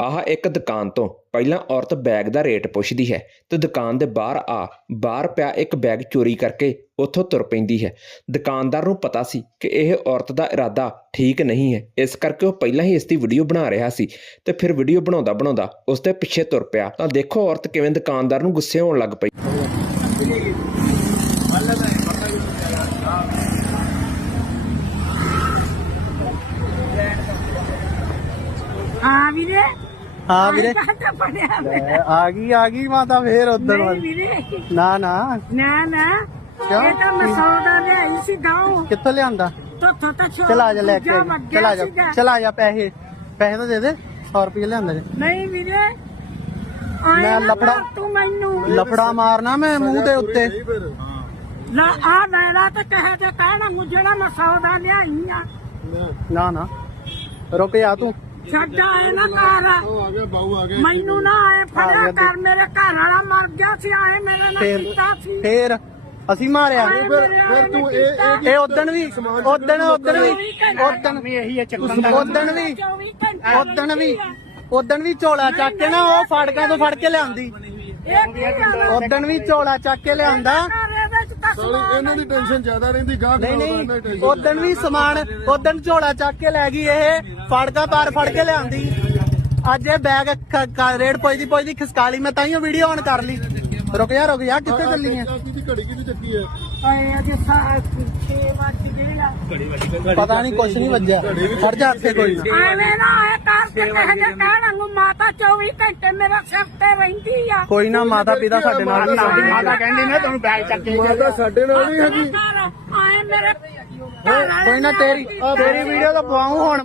ਆਹ ਇੱਕ ਦੁਕਾਨ ਤੋਂ ਪਹਿਲਾਂ ਔਰਤ ਬੈਗ ਦਾ ਰੇਟ ਪੁੱਛਦੀ ਹੈ ਤੇ ਦੁਕਾਨ ਦੇ ਬਾਹਰ ਆ, ਬਾਹਰ ਪਿਆ ਇੱਕ ਬੈਗ ਚੋਰੀ ਕਰਕੇ ਉੱਥੋਂ ਤੁਰ ਪੈਂਦੀ ਹੈ। ਦੁਕਾਨਦਾਰ ਨੂੰ ਪਤਾ ਸੀ ਕਿ ਇਹ ਔਰਤ ਦਾ ਇਰਾਦਾ ਠੀਕ ਨਹੀਂ ਹੈ। ਇਸ ਕਰਕੇ ਉਹ ਪਹਿਲਾਂ ਹੀ ਇਸ ਦੀ ਵੀਡੀਓ ਬਣਾ ਰਿਹਾ ਸੀ ਤੇ ਫਿਰ ਵੀਡੀਓ ਬਣਾਉਂਦਾ ਬਣਾਉਂਦਾ ਉਸ ਦੇ ਪਿੱਛੇ ਤੁਰ ਪਿਆ। ਤਾਂ ਦੇਖੋ ਔਰਤ ਕਿਵੇਂ ਦੁਕਾਨਦਾਰ ਨੂੰ ਗੁੱਸੇ ਹੋਣ ਲੱਗ ਪਈ। ਹਾਂ ਵੀਰੇ। ਹਾਂ ਵੀਰੇ। ਕਾਹਦਾ ਪੜਿਆ ਲੈ, ਆ ਗਈ ਆ ਗਈ ਮਾਤਾ ਫੇਰ ਉਧਰ ਨਹੀਂ ਵੀਰੇ। ਨਾ ਨਾ। ਨਾ ਨਾ। ਕਿਉਂ? ਇਹ ਤਾਂ ਮੈਂ ਸੌਦਾ ਲਿਆਈ ਸੀ ਗਾਉਂ ਕਿੱਥੋਂ ਲਿਆਂਦਾ? ਤੋਥੋਂ ਤਾਂ ਛੋ ਚਲਾ ਜਾ ਲੈ ਕੇ। ਦੂਜਾ ਚਲਾ ਜਾ। ਸੀਗਾ। ਚਲਾ ਜਾ ਪੈਸੇ। ਪੈਸੇ ਤਾਂ ਦੇ ਦੇ। 100 ਰੁਪਏ ਲਿਆਂਦਾ ਜੇ। ਨਹੀਂ ਵੀਰੇ। ਆਏ ਮੈਂ ਨਾ ਲਫੜਾ- ਮਾਰ ਤੂੰ ਮੈਨੂੰ। ਲਫੜਾ ਮਾਰਨਾ ਮੈਂ ਮੂੰਹ ਦੇ ਉੱਤੇ। ਨਾ ਆ ਲੈਣਾ ਤਾਂ ਕਹੇ ਤੇ ਕਹਿਣਾ ਮੁਝੜਾ ਮੈਂ ਸੌਦਾ ਲਿਆਈ ਆ। ਨਾ ਨਾ। ਰੁਕ ਜਾ ਤੂੰ। ਛੱਡ ਆਏ ਨਾ ਘਰ ਮੈਨੂੰ ਨਾ ਆਏ ਆ ਫੜਿਆ ਕਰ ਮੇਰੇ ਘਰ ਵਾਲਾ ਮਰ ਗਿਆ ਸੀ ਆਏ ਮੇਰੇ ਨਾਲ ਫੇਰ ਕੀਤਾ ਸੀ। ਫੇਰ ਅਸੀਂ ਮਾਰਿਆ। ਵਾਲੇ ਨੇ ਕੀਤਾ। ਇਹ ਉਦਣ ਵੀ ਉਦਣ ਉਦਣ ਵੀ ਉਦਣ ਵੀ ਇਹੀ ਹੈ ਚੱਕਣ ਦਾ ਉਦਣ ਵੀ 24 ਘੰਟੇ ਉਦਣ ਵੀ ਉਦਣ ਵੀ ਝੋਲਾ ਚੱਕ ਕੇ ਨਾ ਉਹ ਫੜਕਾਂ ਤੋਂ ਫੜ ਕੇ ਲਿਆਂਦੀ। ਇਹ? ਉਦਣ ਵੀ ਝੋਲਾ ਚੱਕ ਕੇ ਲਿਆਂਦਾ। ਸਮਾਨ ਇਹਨਾਂ ਦੀ ਟੈਨਸ਼ਨ ਜ਼ਿਆਦਾ ਰਹਿੰਦੀ ਗਾਹ ਨਹੀਂ ਨਹੀਂ ਉਦਣ ਵੀ ਸਮਾਨ ਉਦਣ ਝੋਲਾ ਚੱਕ ਕੇ ਲੈ ਗਈ ਇਹ ਫੜਕਾ ਪਾਰ ਫੜ ਕੇ ਲਿਆਂਦੀ। ਅੱਜ ਇਹ ਬੈਗ ਰੇਡ ਪੁੱਜਦੀ ਪੁੱਜਦੀ ਖਿਸਕਾਲੀ ਮੈਂ ਤਾਈਓ ਵੀਡੀਓ ਆਨ ਕਰ ਲਈ। ਰੁਕ ਜਾ ਰੁਕ ਜਾ ਕਿੱਥੇ ਚੱਲੀ ਹੈ ਦੀ ਘੜੀ ਕਿਹਦੀ ਚੱਕੀ ਹੈ ਆਏ ਅਜੇ ਸਾਹ 6 ਵਜ ਗਏ ਆ ਪਤਾ ਨਹੀਂ ਕੁਛ ਨਹੀਂ ਵੱਜਿਆ। ਫੜ ਜਾ ਇੱਥੇ ਕੋਈ ਨਾ। ਐਵੇਂ ਨਾ ਆਏ ਕਰ ਤੇ ਕਹੇ ਜੇ ਕਹਿਣ ਨੂੰ ਮਾਤਾ 24 ਘੰਟੇ ਮੇਰੇ ਸਿਰ ਤੇ ਰਹਿੰਦੀ ਆ। ਕੋਈ ਨਾ ਮਾਤਾ ਪਿਤਾ ਸਾਡੇ ਨਾਲ ਨਹੀਂ ਮਾਤਾ ਕਹਿੰਦੀ ਨਾ ਤੁਹਾਨੂੰ ਬੈਗ ਚੱਕ ਮਾਤਾ ਸਾਡੇ ਨਾਲ ਨਹੀਂ ਹੈਗੀ। ਆਏ ਮੇਰੇ ਘਰ ਵਾਲੇ ਕੋਈ ਨਾ ਤੇਰੀ ਤੇਰੀ ਵੀਡੀਓ ਤਾਂ ਪਵਾਉਂ ਹੁਣ।